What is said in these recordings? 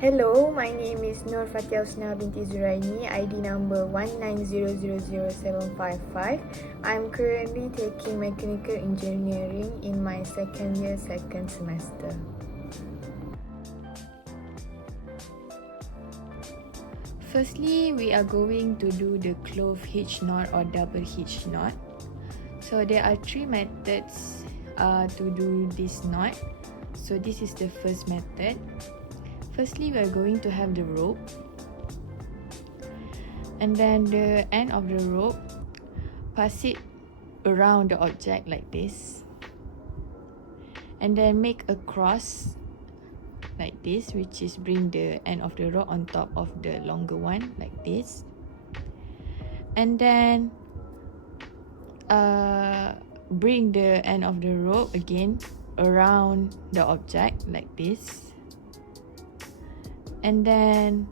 Hello, my name is Nur Fatia Usna binti Zuraini, ID number 19000755. I'm currently taking mechanical engineering in my second year, second semester. Firstly, we are going to do the clove hitch knot or double hitch knot. So there are three methods to do this knot. So this is the first method. Firstly, we are going to have the rope, and then the end of the rope, pass it around the object like this, and then make a cross like this, which is bring the end of the rope on top of the longer one like this, and then bring the end of the rope again around the object like this, and then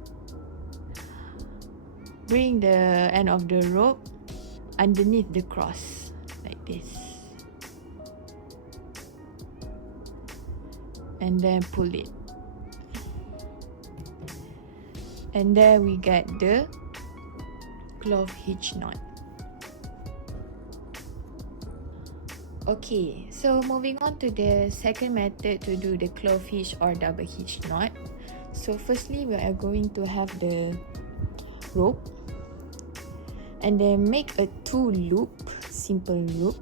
bring the end of the rope underneath the cross like this, and then pull it, and there we get the clove hitch knot. Okay, so moving on to the second method to do the clove hitch or double hitch knot. So firstly, we are going to have the rope, and then make a two loop, simple loop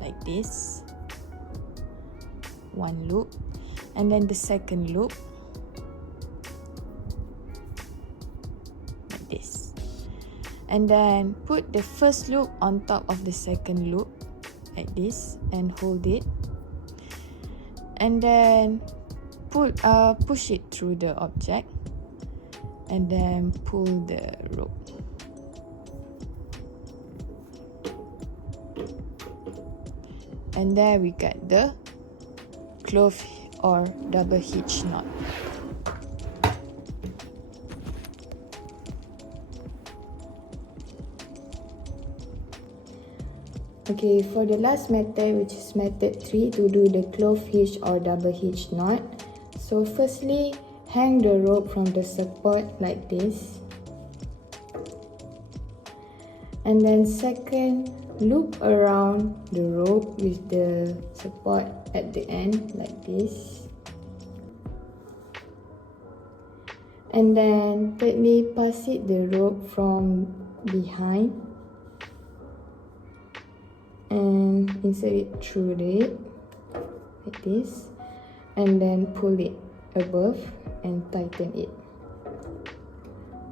like this, one loop, and then the second loop like this, and then put the first loop on top of the second loop like this and hold it, and then push it through the object, and then pull the rope. And there we get the clove or double hitch knot. Okay, for the last method, which is method 3 to do the clove hitch or double hitch knot. So firstly, hang the rope from the support like this, and then second, loop around the rope with the support at the end like this, and then thirdly, pass it the rope from behind and insert it through it like this, and then pull it above and tighten it,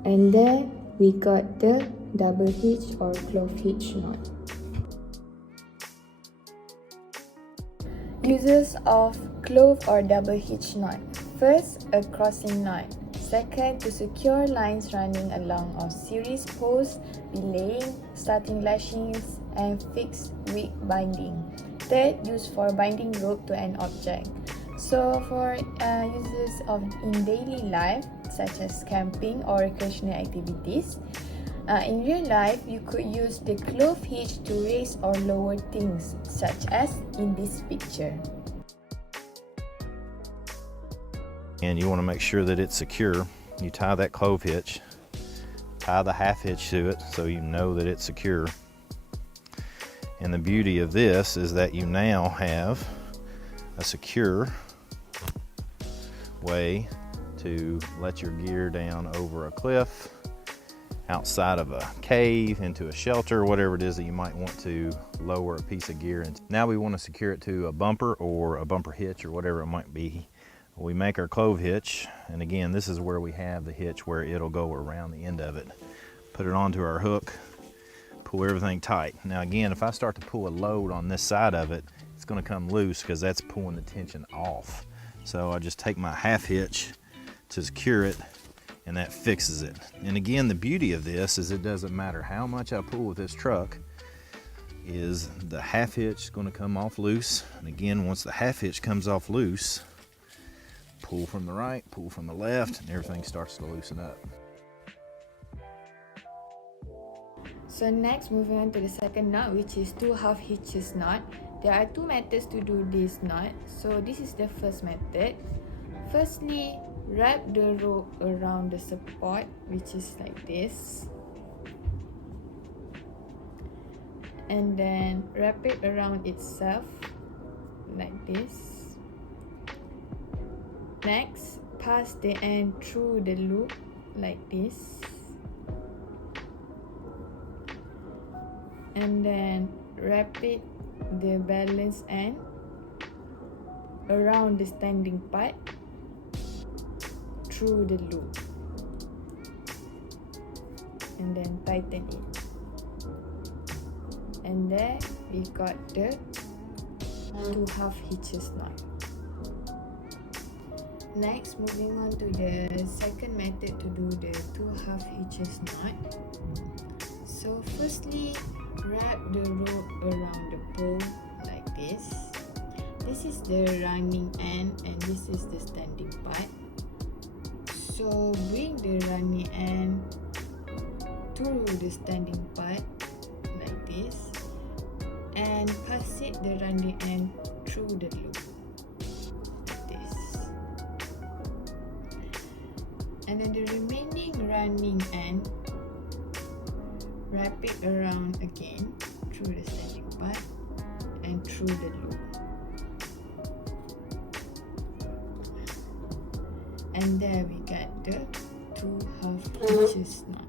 and there we got the double hitch or clove hitch knot. Uses of clove or double hitch knot. First, a crossing knot. Second, to secure lines running along a series posts, belaying, starting lashings, and fixed wig binding. Third, used for binding rope to an object. So for uses of in daily life, such as camping or recreational activities, in real life, you could use the clove hitch to raise or lower things, such as in this picture. And you want to make sure that it's secure. You tie that clove hitch, tie the half hitch to it so you know that it's secure. And the beauty of this is that you now have a secure way to let your gear down over a cliff, outside of a cave, into a shelter, whatever it is that you might want to lower a piece of gear into. Now we want to secure it to a bumper or a bumper hitch or whatever it might be. We make our clove hitch, and again, this is where we have the hitch where it'll go around the end of it. Put it onto our hook, pull everything tight. Now again, if I start to pull a load on this side of it, it's going to come loose because that's pulling the tension off. So I just take my half hitch to secure it, and that fixes it. And again, the beauty of this is it doesn't matter how much I pull with this truck, is the half hitch is going to come off loose. And again, once the half hitch comes off loose, pull from the right, pull from the left, and everything starts to loosen up. So next, moving on to the second knot, which is two half hitches knot. There are two methods to do this knot. So this is the first method. Firstly, wrap the rope around the support, which is like this, and then wrap it around itself like this. Next, pass the end through the loop like this, and then wrap it the balance end around the standing part through the loop, and then tighten it. And there we got the 2 half hitches knot. Next, moving on to the second method to do the 2 half hitches knot. So firstly, wrap the rope around the pole like this. This is the running end and this is the standing part. So bring the running end to the standing part like this, and pass it the running end through the loop like this. And then the remaining running end, wrap it around again through the standing part and through the loop. And there we get the 2 half hitches knot.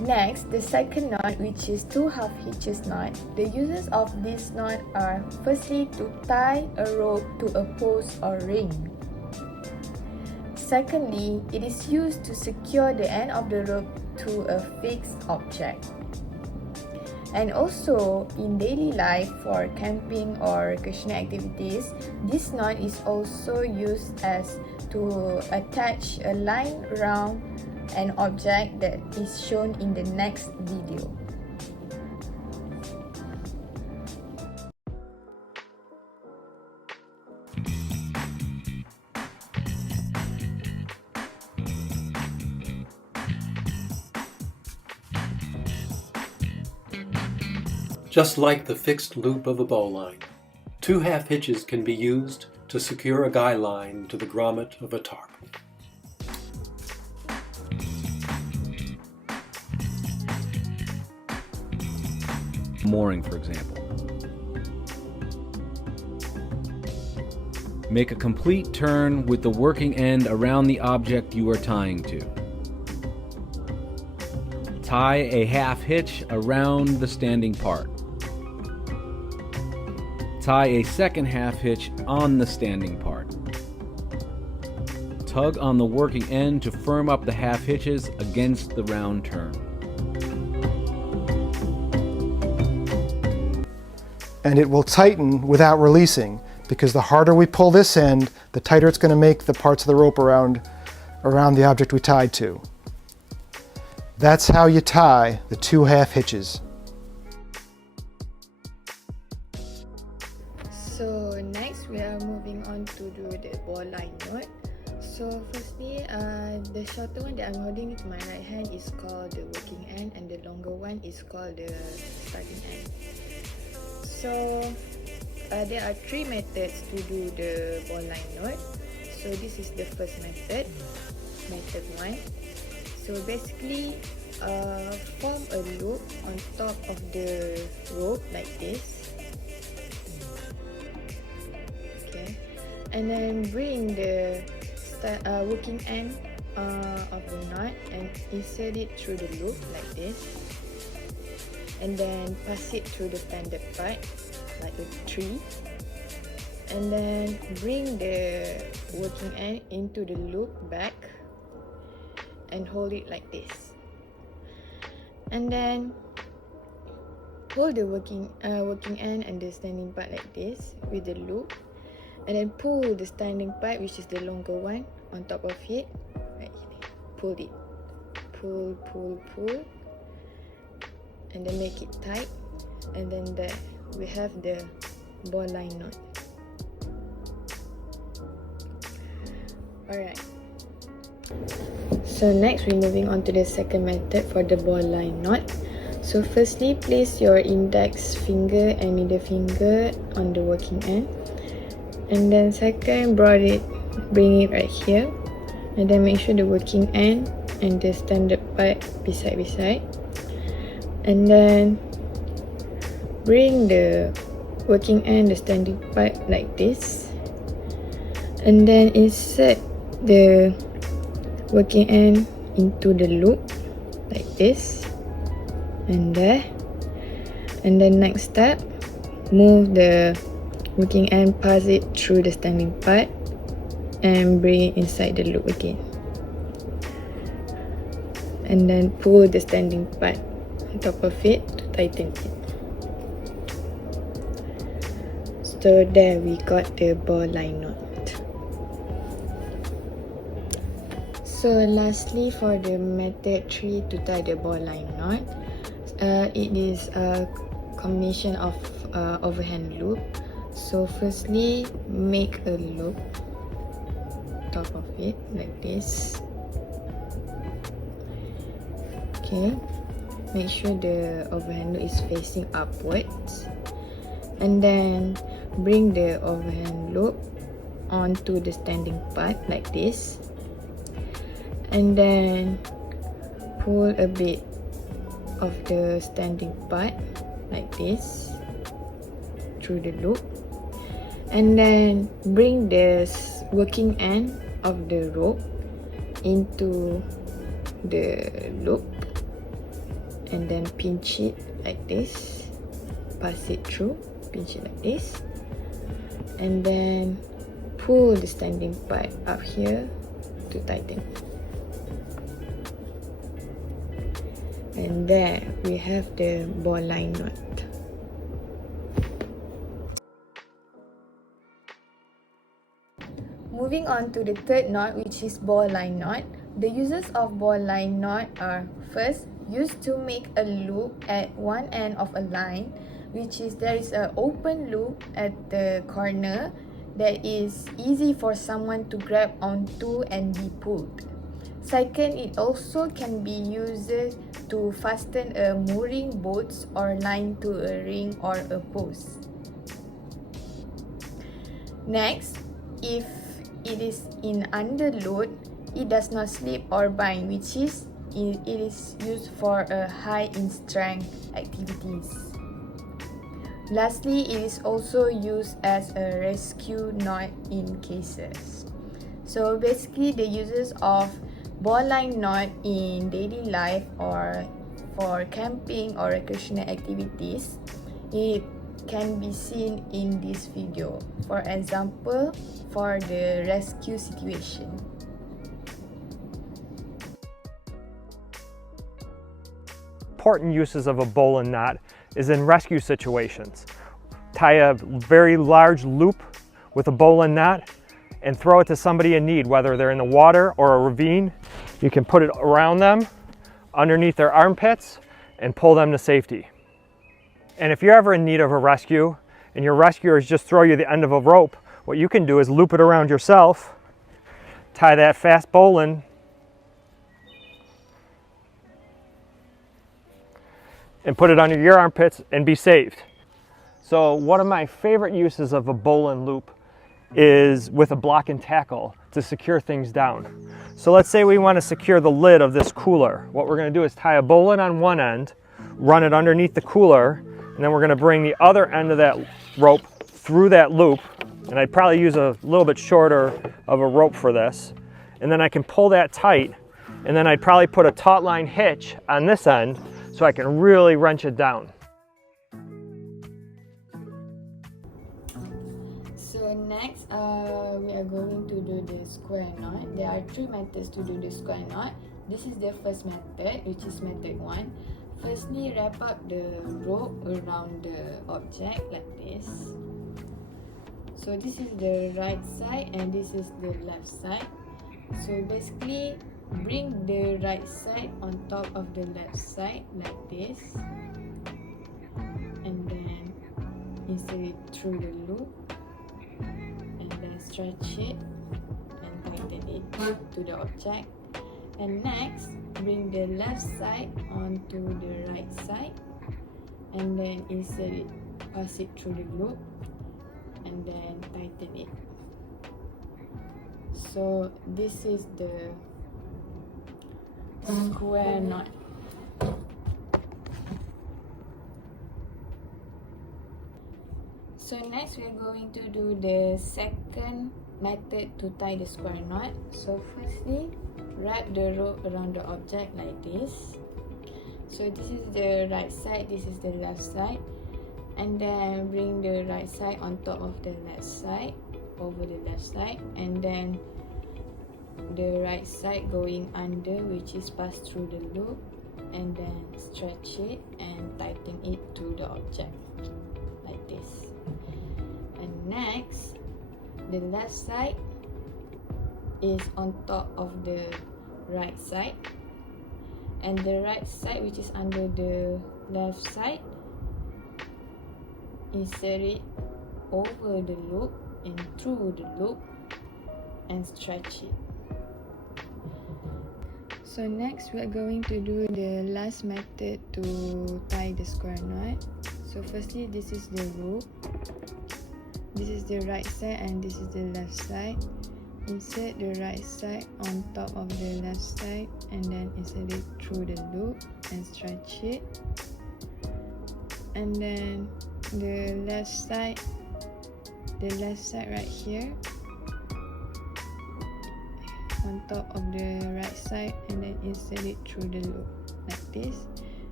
Next, the second knot, which is 2 half hitches knot. The uses of this knot are firstly to tie a rope to a post or ring. Secondly, it is used to secure the end of the rope to a fixed object. And also, in daily life for camping or recreational activities, this knot is also used as to attach a line around an object that is shown in the next video. Just like the fixed loop of a bowline, 2 half hitches can be used to secure a guy line to the grommet of a tarp. Mooring, for example. Make a complete turn with the working end around the object you are tying to. Tie a half hitch around the standing part. Tie a second half hitch on the standing part. Tug on the working end to firm up the half hitches against the round turn. And it will tighten without releasing, because the harder we pull this end, the tighter it's going to make the parts of the rope around the object we tied to. That's how you tie the 2 half hitches. So next we are moving on to do the ball line knot. So firstly, the shorter one that I'm holding with my right hand is called the working end, and the longer one is called the starting end. So there are 3 methods to do the ball line knot. So this is the first method, method 1. So basically, form a loop on top of the rope like this. Okay, and then bring the working end of the knot and insert it through the loop like this, and then pass it through the standard part like a tree, and then bring the working end into the loop back and hold it like this, and then hold the working end and the standing part like this with the loop, and then pull the standing part, which is the longer one, on top of it right here. Pull it, pull, and then make it tight, and then there we have the ball line knot. Alright, so next we're moving on to the second method for the ball line knot. So firstly, place your index finger and middle finger on the working end, and then second, bring it right here, and then make sure the working end and the standard part beside, and then bring the working end, the standing part like this, and then insert the working end into the loop like this and there, and then next step, move the working end, pass it through the standing part and bring it inside the loop again, and then pull the standing part on top of it to tighten it. So there we got the ball line knot. So lastly, for the method 3 to tie the ball line knot, it is a combination of overhand loop. So firstly, make a loop top of it like this. Okay, make sure the overhand loop is facing upwards, and then bring the overhand loop onto the standing part like this, and then pull a bit of the standing part like this through the loop, and then bring the working end of the rope into the loop, and then pinch it like this, pass it through, pinch it like this, and then pull the standing part up here to tighten. And there we have the ball line knot. Moving on to the third knot, which is ball line knot. The uses of ball line knot are: first, used to make a loop at one end of a line, which is there is an open loop at the corner that is easy for someone to grab onto and be pulled. Second, it also can be used to fasten a mooring boat or line to a ring or a post. Next, if it is in underload, it does not slip or bind, which is it is used for a high in strength activities. Lastly, it is also used as a rescue knot in cases. So basically, the uses of ball line knot in daily life or for camping or recreational activities, it can be seen in this video. For example, for the rescue situation. Important uses of a bowline knot is in rescue situations. Tie a very large loop with a bowline knot and throw it to somebody in need, whether they're in the water or a ravine. You can put it around them, underneath their armpits, and pull them to safety. And if you're ever in need of a rescue and your rescuers just throw you the end of a rope, what you can do is loop it around yourself, tie that fast bowline, and put it under your armpits and be saved. So one of my favorite uses of a bowline loop is with a block and tackle to secure things down. So let's say we want to secure the lid of this cooler. What we're going to do is tie a bowline on one end, run it underneath the cooler, and then we're going to bring the other end of that rope through that loop, and I'd probably use a little bit shorter of a rope for this, and then I can pull that tight, and then I'd probably put a taut line hitch on this end so I can really wrench it down. So next, we are going to do the square knot. There are three methods to do the square knot. This is the first method, which is method 1. Firstly, wrap up the rope around the object like this. So this is the right side and this is the left side. So basically, bring the right side on top of the left side like this, and then insert it through the loop, and then stretch it and tighten it to the object, And next, bring the left side onto the right side and then insert it, pass it through the loop and then tighten it. So this is the square knot. So next we are going to do the second method to tie the square knot. So firstly, wrap the rope around the object like this. So this is the right side, this is the left side, and then bring the right side on top of the left side, over the left side, and then the right side going under, which is passed through the loop, and then stretch it and tighten it to the object like this. And next, the left side is on top of the right side, and the right side, which is under the left side, insert it over the loop and through the loop and stretch it. So next we are going to do the last method to tie the square knot. So firstly, this is the rope, this is the right side and this is the left side. Insert the right side on top of the left side and then insert it through the loop and stretch it. And then the left side right here on top of the right side and then insert it through the loop like this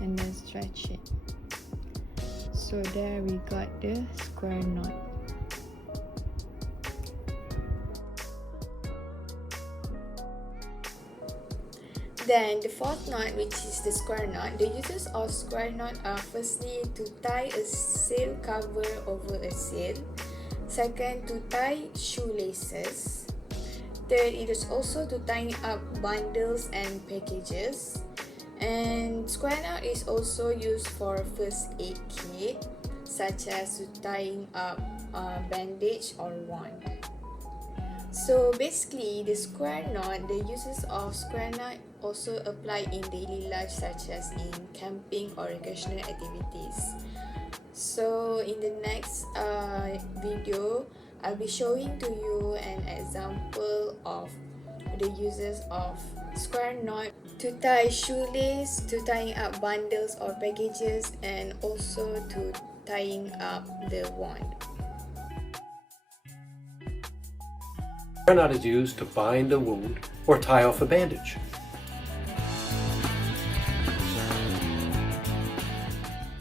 and then stretch it. So there we got the square knot. Then the fourth knot, which is the square knot. The uses of square knot are firstly to tie a sail cover over a sail. Second, to tie shoelaces. Third, it is also to tie up bundles and packages. And square knot is also used for first aid kit, such as to tying up a bandage or wound. So basically, the square knot, the uses of square knot also apply in daily life, such as in camping or recreational activities. So in the next video, I'll be showing to you an example of the uses of square knot to tie shoelace, to tying up bundles or packages, and also to tying up the wand. Square knot is used to bind a wound or tie off a bandage.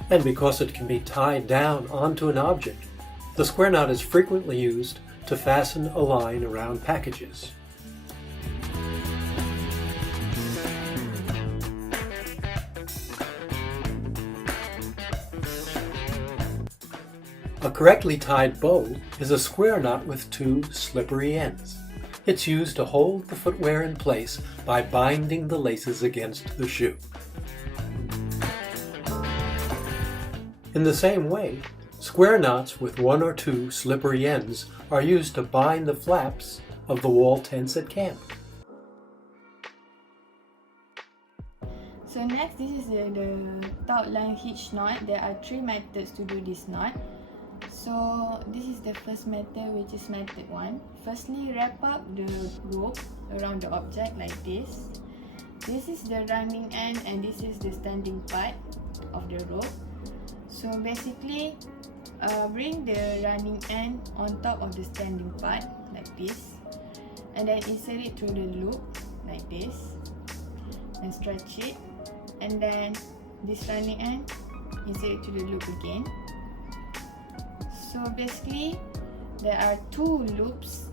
And because it can be tied down onto an object, the square knot is frequently used to fasten a line around packages. A correctly tied bow is a square knot with two slippery ends. It's used to hold the footwear in place by binding the laces against the shoe. In the same way, square knots with one or two slippery ends are used to bind the flaps of the wall tents at camp. So next, this is the taut line hitch knot. There are three methods to do this knot. So this is the first method, which is method 1. Firstly, wrap up the rope around the object like this. This is the running end and this is the standing part of the rope. So basically, bring the running end on top of the standing part like this, and then insert it through the loop like this and stretch it, and then this running end, insert it to the loop again. So basically, there are two loops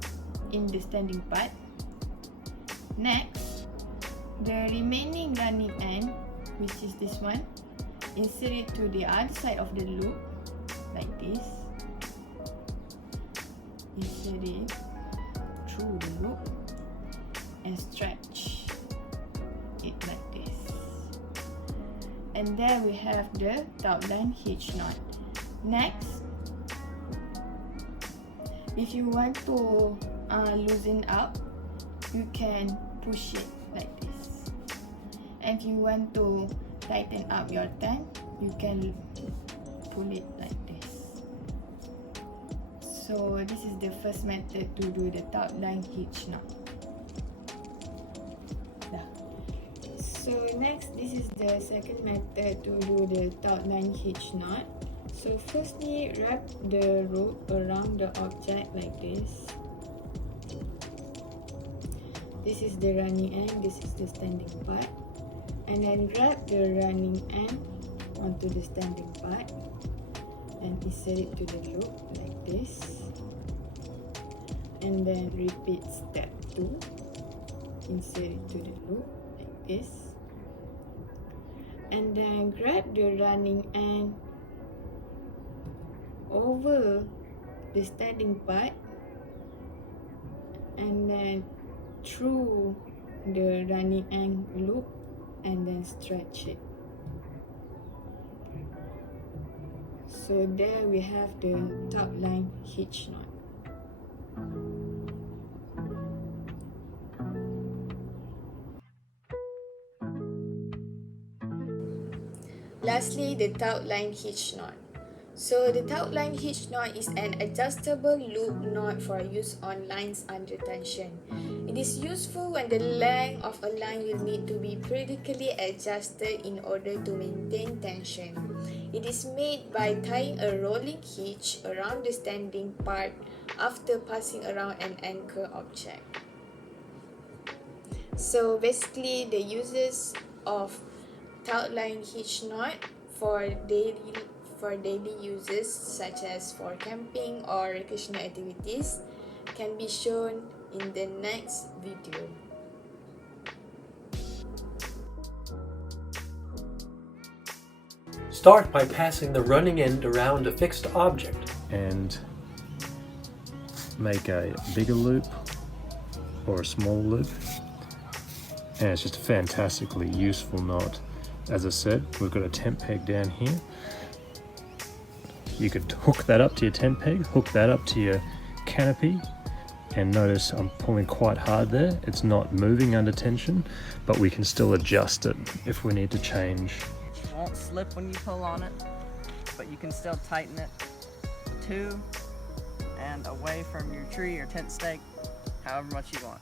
in the standing part. Next, the remaining running end, which is this one, insert it to the other side of the loop like this. Insert it through the loop and stretch it like this. And there we have the taut line hitch knot. Next, if you want to loosen up, you can push it like this. And if you want to tighten up your tent, you can pull it like this. So this is the first method to do the top line hitch knot. So next, this is the second method to do the top line hitch knot. So firstly, wrap the rope around the object like this. This is the running end, this is the standing part. And then wrap the running end onto the standing part and insert it to the loop like this. And then repeat step 2. Insert it to the loop like this. And then grab the running end over the standing part and then through the running end loop and then stretch it. So there we have the top line hitch knot. Lastly, the top line hitch knot. So the top line hitch knot is an adjustable loop knot for use on lines under tension. It is useful when the length of a line will need to be periodically adjusted in order to maintain tension. It is made by tying a rolling hitch around the standing part after passing around an anchor object. So basically, the uses of top line hitch knot for daily uses such as for camping or recreational activities can be shown in the next video. Start by passing the running end around a fixed object. And make a bigger loop or a small loop. And it's just a fantastically useful knot. As I said, we've got a tent peg down here. You could hook that up to your tent peg, hook that up to your canopy, and notice I'm pulling quite hard there. It's not moving under tension, but we can still adjust it if we need to change. It won't slip when you pull on it, but you can still tighten it to and away from your tree or tent stake, however much you want.